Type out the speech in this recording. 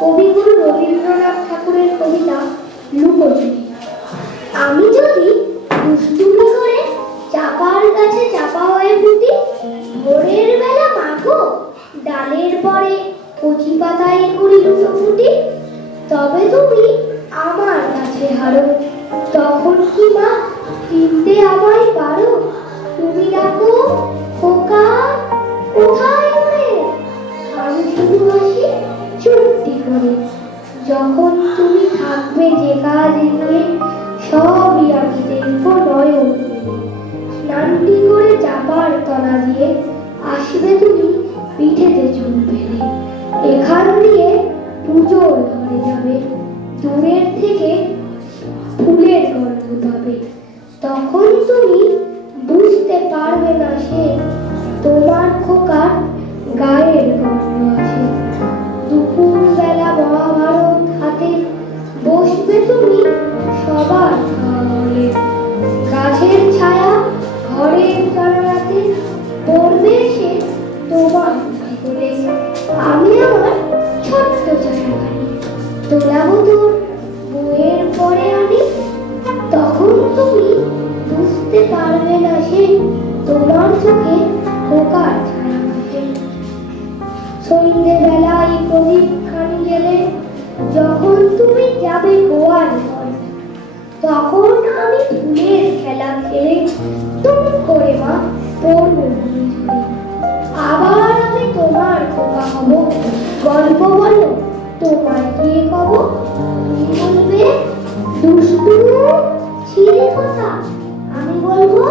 কবিগুরু রবীন্দ্রনাথ ঠাকুরের কবিতা লুকোচুরি। আমি যদি দুষ্টুমি করে চাপার গাছে চাপা হয়ে ফুটি, ভোরের বেলা মাগো ডালের পরে কচি পাতায় করি লুটোপুটি, তবে তুমি আমার কাছে হারো। তখন কি মা চিনতে আমায় পারো? তুমি ডাকো খোকা, কোথায় ওরে? আমি শুধু হাসি চুপটি করে। যখন তুমি থাকবে যে কাজ নিয়ে, সবই আমি দেখবো নয়ন মেলে। স্নানটি করে চাপার তলা দিয়ে আসবে তুমি পিঠেতে চুল ফেলে। এখান দিয়ে পুজোর ঘরে যাবে, দূরের থেকে ফুলের গন্ধ পাবে। তখন তুমি বুঝতে পারবে না সে তোমার খোকার গায়ের গন্ধ আছে। দুপুর বেলা মহাভারত হাতে বসবে তুমি সবার খাওয়ালে। গাছের ছায়া ঘরের জানালাতে পড়বে সে তোমার করে। আমি আমার ছোট্ট ছায়াখানি তোলাবো তোর বইয়ের পরে আনি। তখন তুমি বুঝতে পারবে না সে তোমার চোখে খোকার ছায়া ভাসে। সন্ধ্যেবেলায় প্রদীপ খানি গেলে যখন তুমি যাবে গোয়াল ঘরে, তখন আমি ফুলের খেলা খেলে তুম করে মা পড়বো ঝরে। আবার আমি তোমার খোকা হব, গল্প বলো তোমায় গিয়ে কব। তুমি বলবে দুষ্টু ছিঁড়ে কথা, আমি বলবো